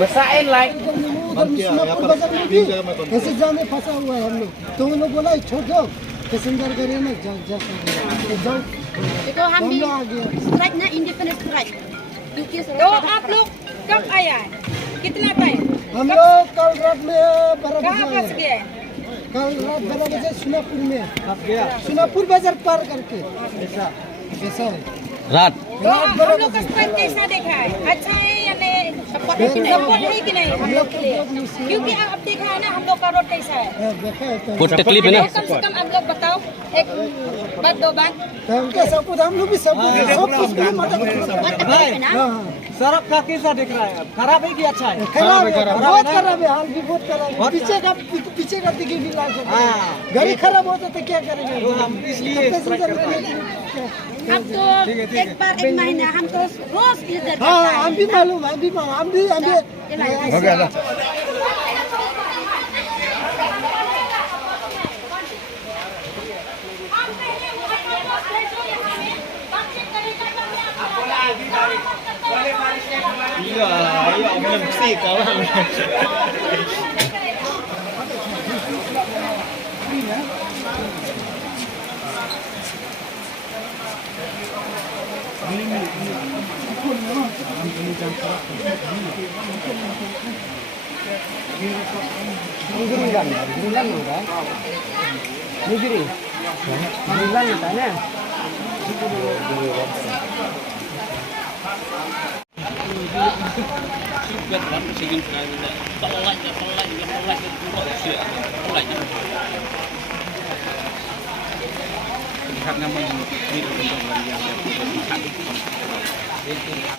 बसाइन like ऐसे जाने फंसा हुआ है हम लोग तो उन लोग बोला छोड़ दो पैसेंजर करे ना जाओ देखो हम भी स्ट्राइक ना इंडिपेंडेंस स्ट्राइक तो आप लोग कब आया है कितना टाइम हम लोग कल रात में 12 कहाँ फंस बजे गए कल रात 12 बजे सोनापुर में सोनापुर बाजार पार करके ऐसा है रात तो हम लोग का स्ट्राइक कैसा देखा है अच्छा है या नहीं सपोर्ट है कि नहीं हम लोग के लिए क्योंकि अब देखा है ना हम लोग का रोड कैसा है देखा है तो बहुत तकलीफ है ना कम से कम आप लोग बताओ एक बात दो बात उनका सब कुछ हम लोग भी सब कुछ की मदद सड़क का कैसा दिख रहा है खराब है कि अच्छा है खराब है बहुत खराब है हाल भी बहुत खराब है पीछे का दिखे भी लाग गाड़ी खराब होता तो क्या करेंगे इसलिए अब तो एक बार एक महीना हम तो रोज इधर हाँ हम भी मालूम हम भी हो गया ना iya belum sih kawan lihat namanya